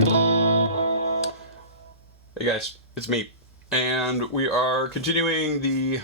Hey guys, it's me. And we are continuing the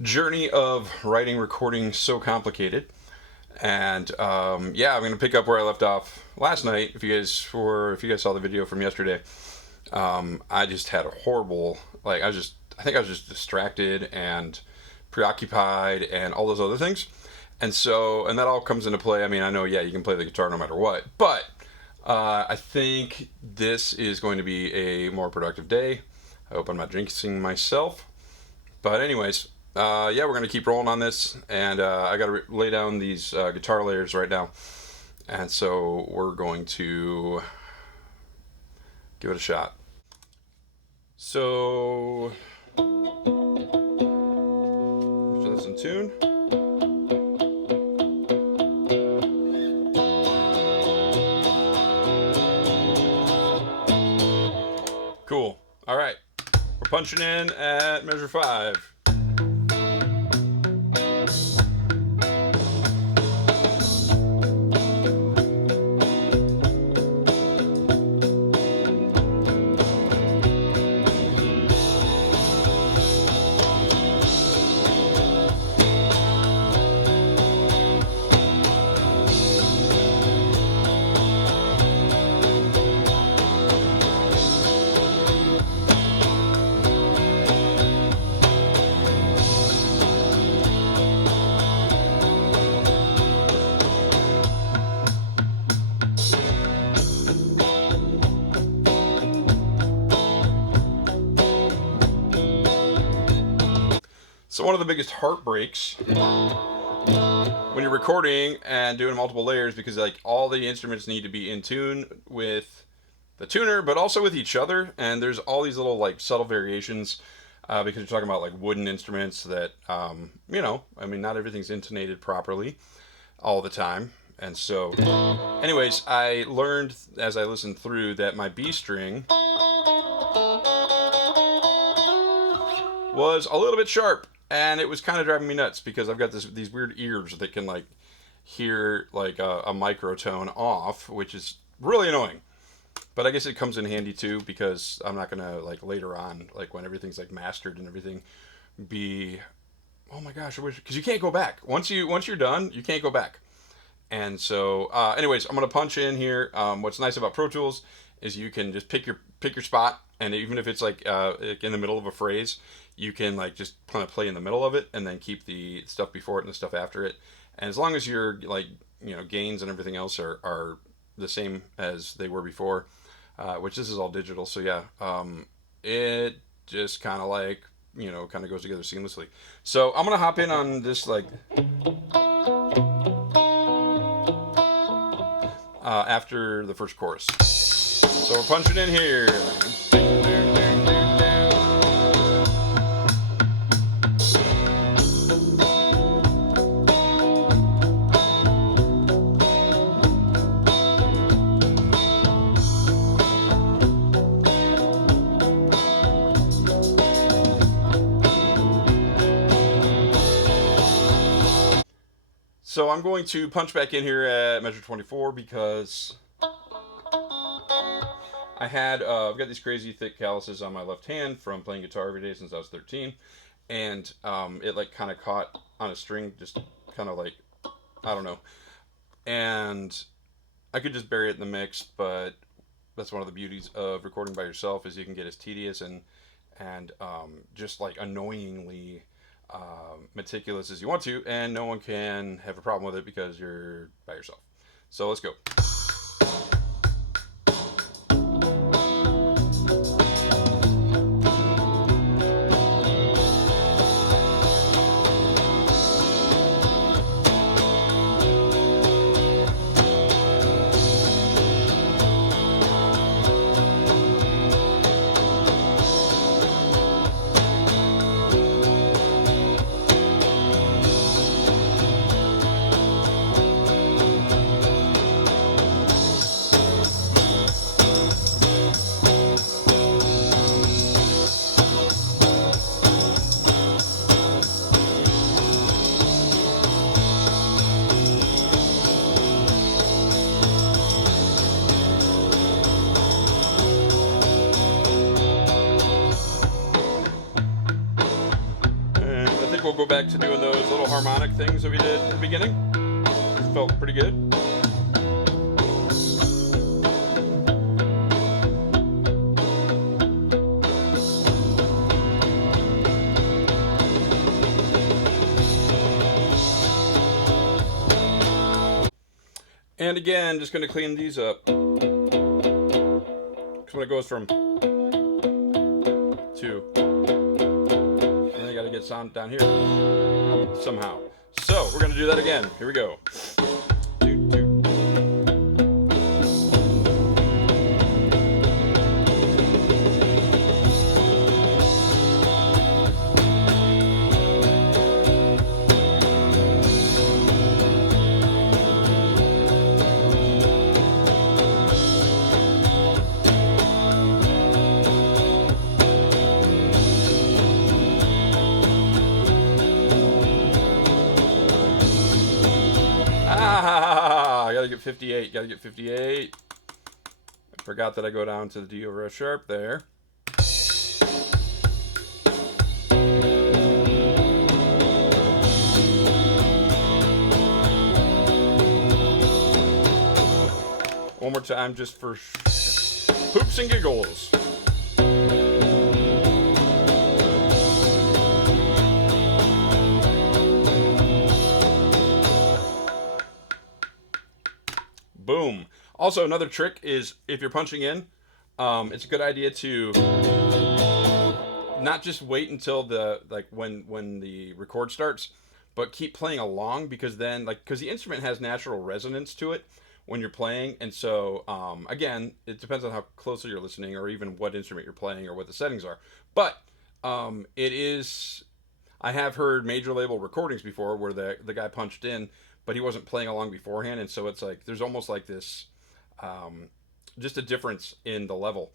journey of writing recording so complicated. And yeah, I'm going to pick up where I left off last night. If you guys saw the video from yesterday, I just had a horrible, I think I was just distracted and preoccupied and all those other things. And that all comes into play. I mean, I know, yeah, you can play the guitar no matter what, but I think this is going to be a more productive day. I hope I'm not jinxing myself. But anyways, yeah, we're going to keep rolling on this. And I got to lay down these guitar layers right now. And so we're going to give it a shot. So, get this in tune. Cool. All right. We're punching in at measure 5. So one of the biggest heartbreaks when you're recording and doing multiple layers, because like all the instruments need to be in tune with the tuner, but also with each other. And there's all these little like subtle variations because you're talking about like wooden instruments that, you know, I mean, not everything's intonated properly all the time. And so anyways, I learned as I listened through that my B string was a little bit sharp. And it was kind of driving me nuts because I've got these weird ears that can like hear like a microtone off, which is really annoying. But I guess it comes in handy too because I'm not gonna like later on, like when everything's like mastered and everything, be, oh my gosh, I wish, because you can't go back once you're done, you can't go back. And so, anyways, I'm gonna punch in here. What's nice about Pro Tools is you can just pick your spot, and even if it's like in the middle of a phrase, you can like just kind of play in the middle of it and then keep the stuff before it and the stuff after it. And as long as your like, you know, gains and everything else are the same as they were before, which this is all digital, so yeah, it just kind of like, you know, kind of goes together seamlessly. So I'm gonna hop in on this like after the first chorus. So we're punching in here. So I'm going to punch back in here at measure 24 because I've got these crazy thick calluses on my left hand from playing guitar every day since I was 13, and it like kind of caught on a string, just kind of like, I don't know, and I could just bury it in the mix, but that's one of the beauties of recording by yourself is you can get as tedious and just like annoyingly meticulous as you want to, and no one can have a problem with it because you're by yourself. So let's go. we'll go back to doing those little harmonic things that we did at the beginning. It felt pretty good. And again, just going to clean these up. Because when it goes from 2, and then you got to get sound down here somehow. So we're going to do that again. Here we go. I gotta get 58. Gotta get 58. I forgot that I go down to the D over F sharp there. One more time, just for poops and giggles. Boom. Also, another trick is if you're punching in, it's a good idea to not just wait until the when the record starts, but keep playing along, because then because the instrument has natural resonance to it when you're playing, and so again, it depends on how closely you're listening or even what instrument you're playing or what the settings are. But it is. I have heard major label recordings before where the guy punched in, but he wasn't playing along beforehand, and so it's like there's almost like this just a difference in the level.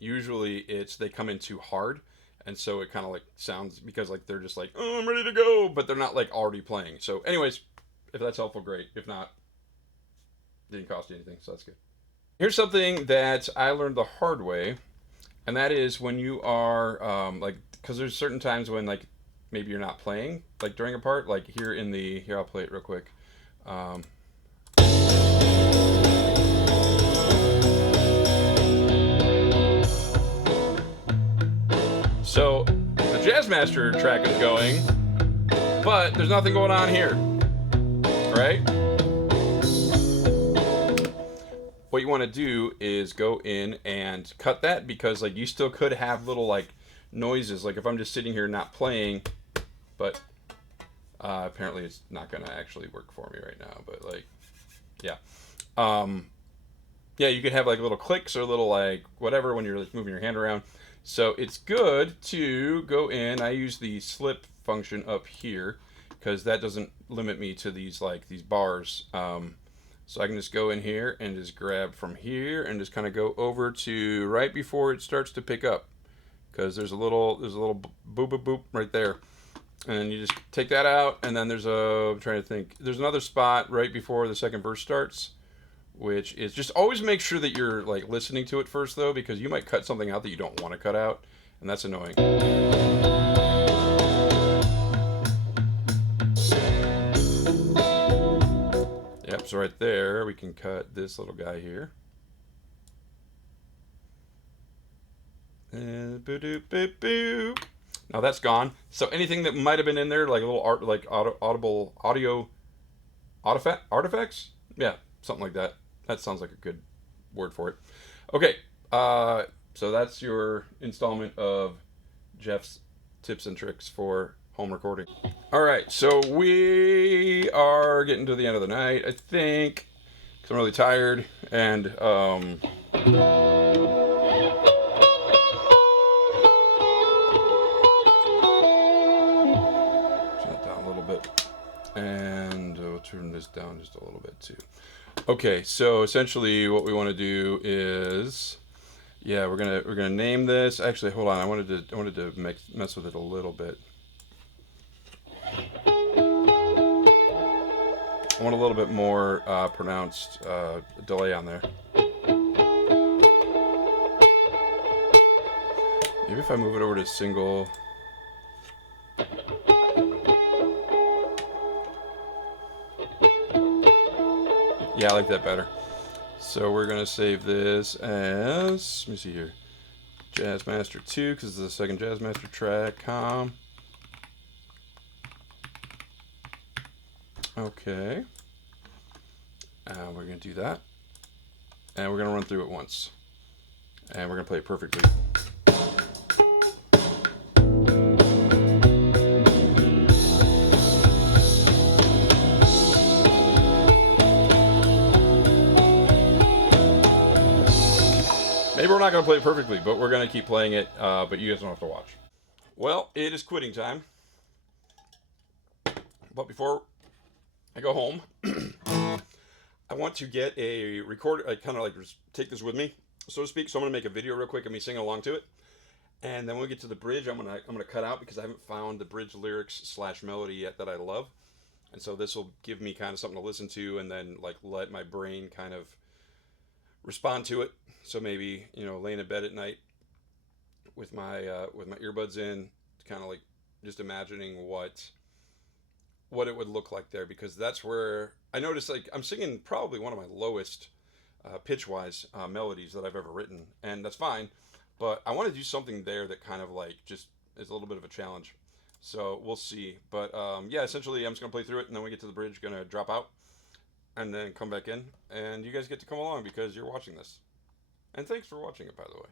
Usually it's they come in too hard, and so it kind of like sounds, because like they're just like, oh, I'm ready to go, but they're not like already playing. So anyways, if that's helpful, great. If not, it didn't cost you anything, so that's good. Here's something that I learned the hard way, and that is when you are because there's certain times when like maybe you're not playing like during a part, like here I'll play it real quick. So the Jazzmaster track is going, but there's nothing going on here, right? What you want to do is go in and cut that, because like you still could have little like noises, like if I'm just sitting here not playing, but apparently it's not gonna actually work for me right now, but like yeah, you could have like little clicks or little like whatever when you're like moving your hand around. So it's good to go in. I use the slip function up here because that doesn't limit me to these bars. So I can just go in here and just grab from here and just kind of go over to right before it starts to pick up, because there's a little boop boop boop right there, and then you just take that out, and then I'm trying to think, there's another spot right before the second verse starts, which is just always make sure that you're like listening to it first though, because you might cut something out that you don't want to cut out, and that's annoying. Yep, so right there, we can cut this little guy here. And boo-doop, boop, boop. Now that's gone. So anything that might have been in there, like a little audible audio artifacts? Yeah, something like that. That sounds like a good word for it. Okay, so that's your installment of Jeff's tips and tricks for home recording. All right, so we are getting to the end of the night, I think, because I'm really tired, and turn it down a little bit, and we'll turn this down just a little bit too. Okay, so essentially what we want to do is, we're gonna name this. Actually, hold on, I wanted to mess with it a little bit. I want a little bit more pronounced delay on there. Maybe if I move it over to single. Yeah, I like that better. So we're gonna save this as, let me see here, Jazzmaster 2, because it's the second Jazzmaster track. Okay. We're gonna do that, and we're gonna run through it once, and we're gonna play it perfectly. Maybe we're not going to play it perfectly, but we're going to keep playing it, but you guys don't have to watch. Well, it is quitting time. But before I go home, I want to get a record. I kind of like take this with me, so to speak. So I'm going to make a video real quick of me singing along to it. And then when we get to the bridge, I'm gonna cut out because I haven't found the bridge lyrics / melody yet that I love. And so this will give me kind of something to listen to, and then like let my brain kind of respond to it. So maybe, you know, laying in bed at night with my earbuds in, kind of like just imagining what it would look like there, because that's where I noticed like I'm singing probably one of my lowest pitch wise melodies that I've ever written, and that's fine. But I want to do something there that kind of like just is a little bit of a challenge. So we'll see. But yeah, essentially I'm just gonna play through it, and then we get to the bridge, gonna drop out, and then come back in, and you guys get to come along because you're watching this. And thanks for watching it, by the way.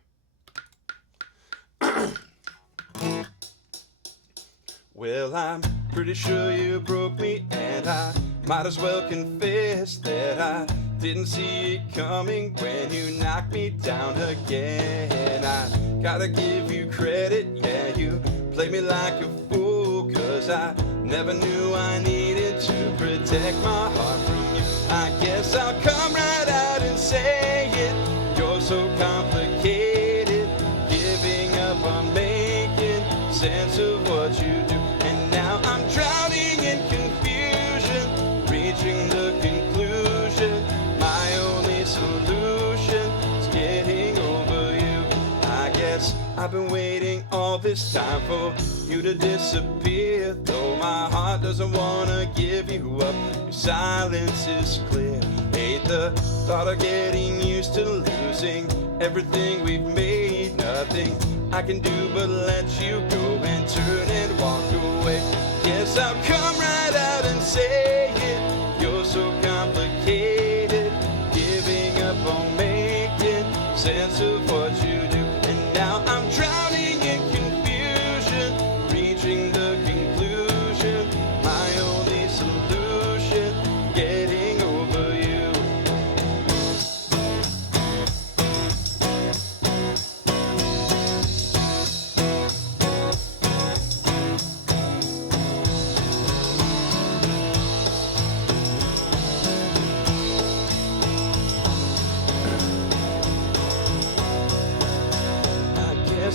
Well, I'm pretty sure you broke me, and I might as well confess that I didn't see it coming when you knocked me down again. I gotta give you credit, yeah, you played me like a fool, 'cause I never knew I needed to protect my heart from you. I guess I'll come right out and say it. You're so complicated, giving up on making sense of what you do. And now I'm drowning in confusion, reaching the conclusion. My only solution is getting over you. I guess I've been waiting all this time for you to disappear, though my heart doesn't wanna give you up. Your silence is clear. Hate the thought of getting used to losing everything we've made. Nothing I can do but let you go and turn and walk away. Yes, I'll come right out and say it. You're so complicated, giving up on making sense of what you do. And now I'm drowning in confusion, reaching the conclusion. My only solution, getting over you.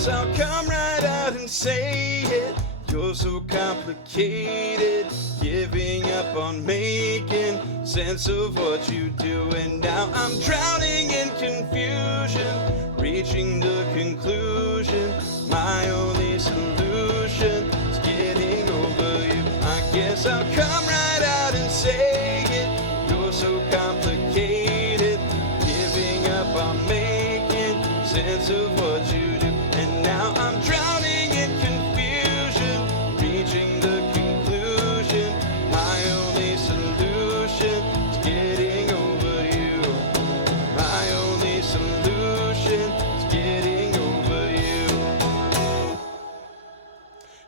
I'll come right out and say it. You're so complicated, giving up on making sense of what you do. And now I'm drowning in confusion, reaching the conclusion. My only solution is getting over you. I guess I'll come right out and say it. You're so complicated, giving up on making sense of what you do. And now I'm drowning in confusion, reaching the conclusion. My only solution is getting over you. My only solution is getting over you.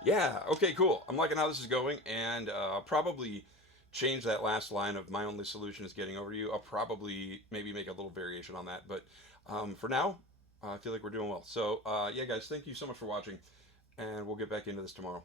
Yeah, okay, cool. I'm liking how this is going, and I'll probably change that last line of my only solution is getting over you. I'll probably maybe make a little variation on that, but for now, I feel like we're doing well. So, yeah, guys, thank you so much for watching, and we'll get back into this tomorrow.